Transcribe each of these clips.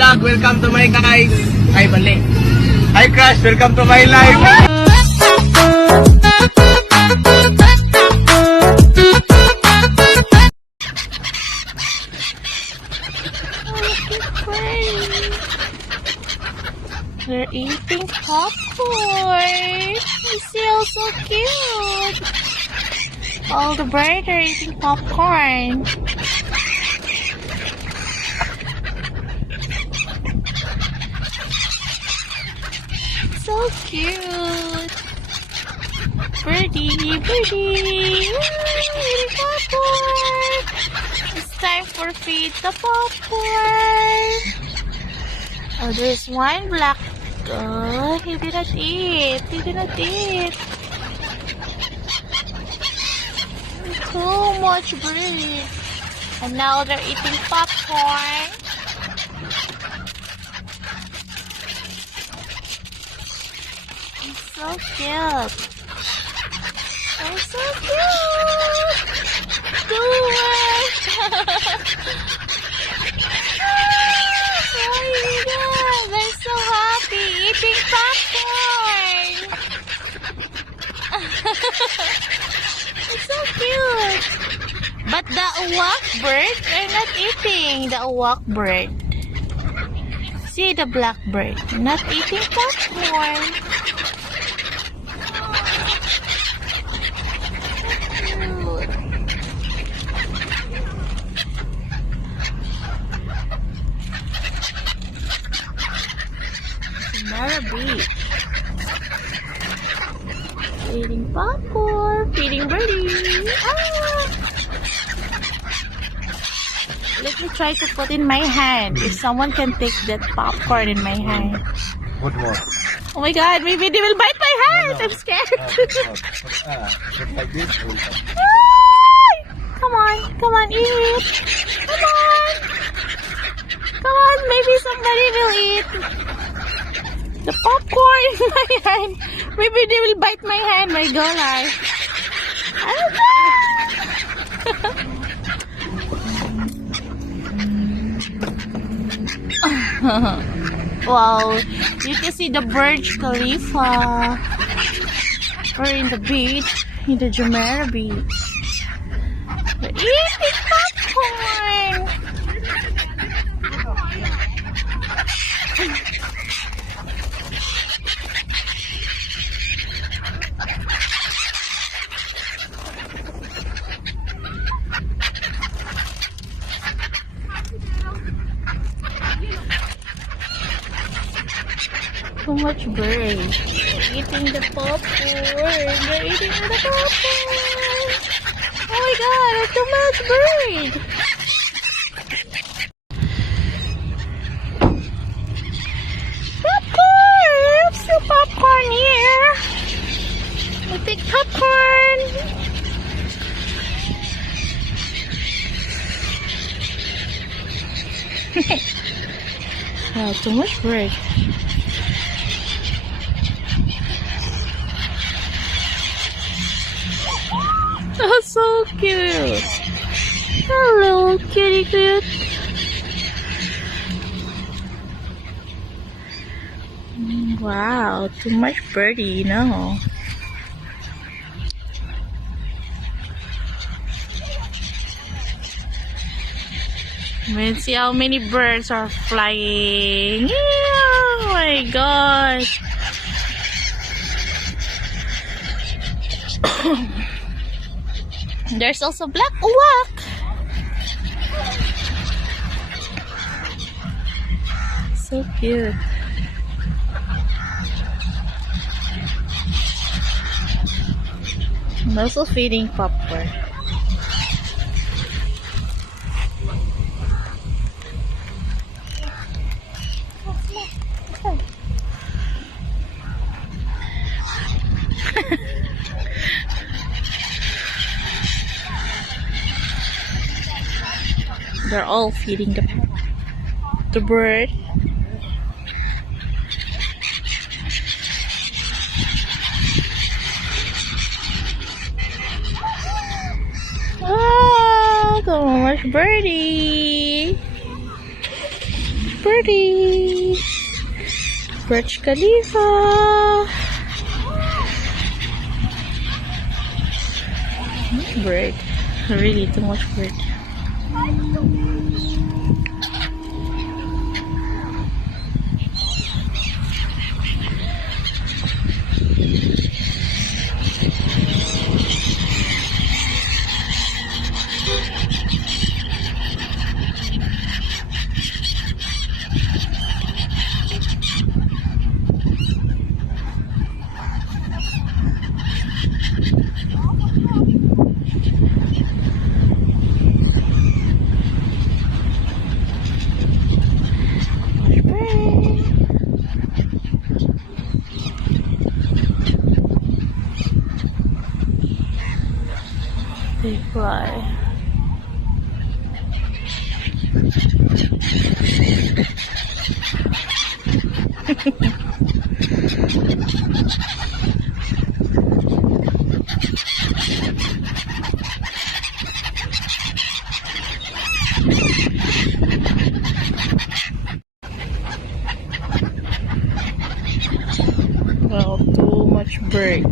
Vlog, welcome to my guys. Ay, bali. Hi Crush, welcome to my life. They're eating popcorn. You see how so cute. All the birds are eating popcorn. So cute. Birdie, birdie. Eating popcorn. It's time for feed the popcorn. Oh, there's one black. Oh, he did not eat. He did not eat. Too much bread. And now they're eating popcorn. It's so cute. They're so cute. Do it. Oh my God, they're so happy eating popcorn. It's so cute. But the uwak bird are not eating the uwak bird. See the black bird not eating popcorn. Jumeriah Beach. Eating popcorn, feeding birdies. Ah! Let me try to put in my hand. If someone can take that popcorn in my hand. What more? Oh my God, maybe they will bite my hand. I'm scared. Like this. Come on, come on, eat. Come on. Come on, maybe somebody will eat. The popcorn in my hand. Maybe they will bite my hand, my golai. Wow, you can see the Burj Khalifa. We're in the beach, in the Jumeriah Beach. They're eating popcorn. Too much bird. Eating the popcorn. They're eating the popcorn. Oh my God, there's too much bird. Popcorn! There's still popcorn here. We pick popcorn. Wow, too much bird. Oh, so cute. Hello, kitty cute. Wow, too much birdie, you know. Let's see how many birds are flying. Oh my God. There's also black uwak. So cute. I'm also feeding popcorn. They're all feeding the bird. Oh, so much birdie. birdie. Burj Khalifa. Bird. Really too much bird. They fly. Well, too much bird.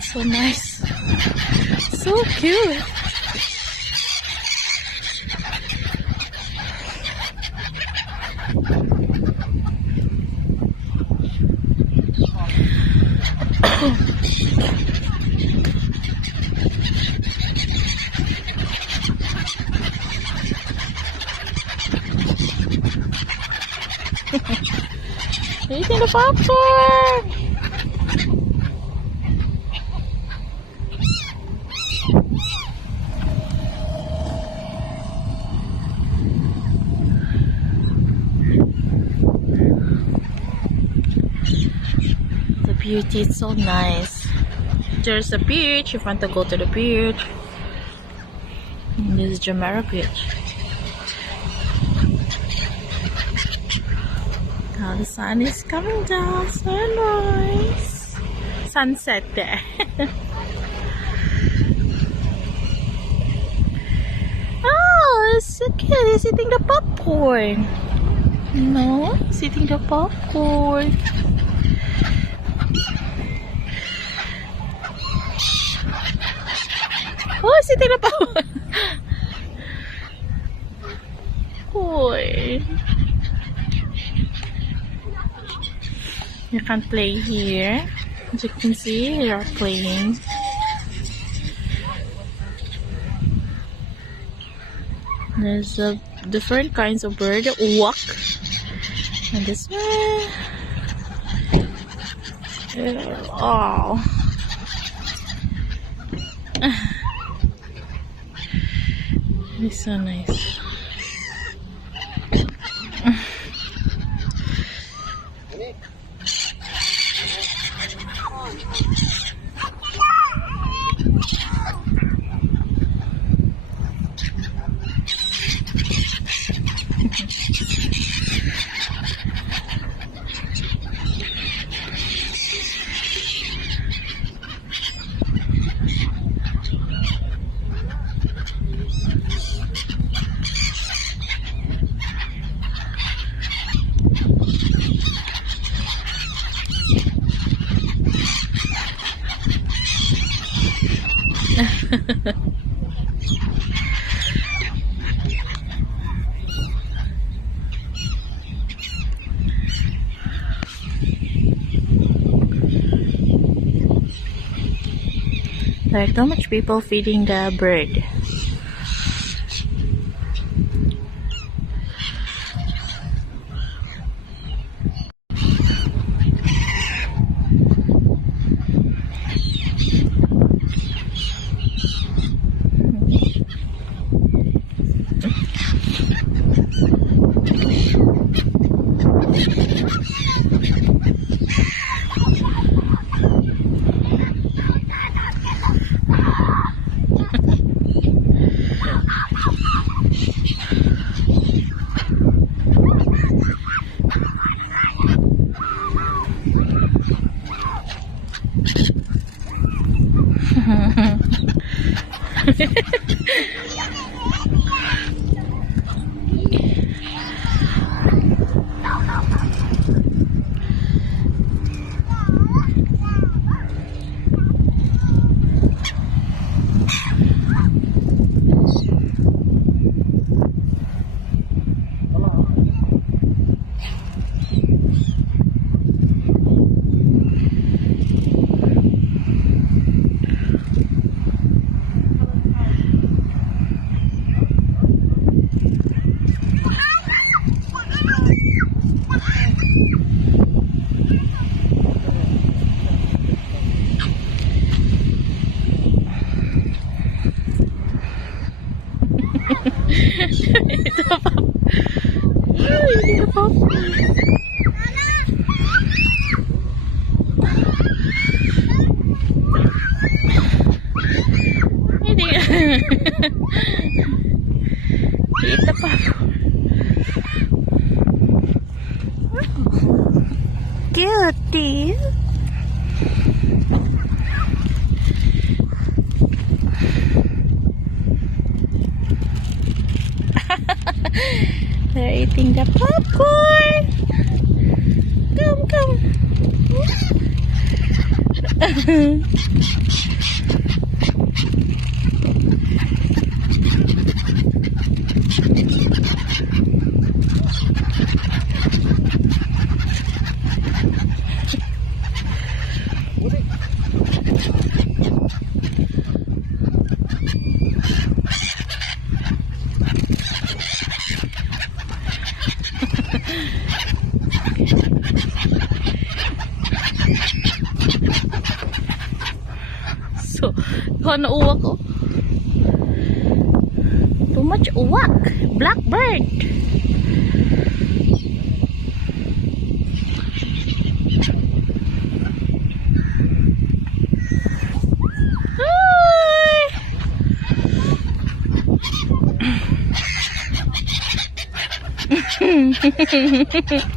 So nice. So cute. Eating the popcorn. The beauty is so nice. There's a beach. If you want to go to the beach, this is Jumeriah Beach. Now the sun is coming down. So nice. Sunset there. Oh, it's so cute. He's eating the popcorn. No, he's eating the popcorn. Oh, he's eating the popcorn. Boy. You can play here. As you can see, they are playing. There's different kinds of bird that walk. And this one. Oh. It's so nice. Like how much people feeding the bird. Ito pa. Ay, ito pa. Hindi nga. Ito pa. Cutie. They're eating the popcorn. Come. So, na uwak oh. Too much uwak. Blackbird. Hi.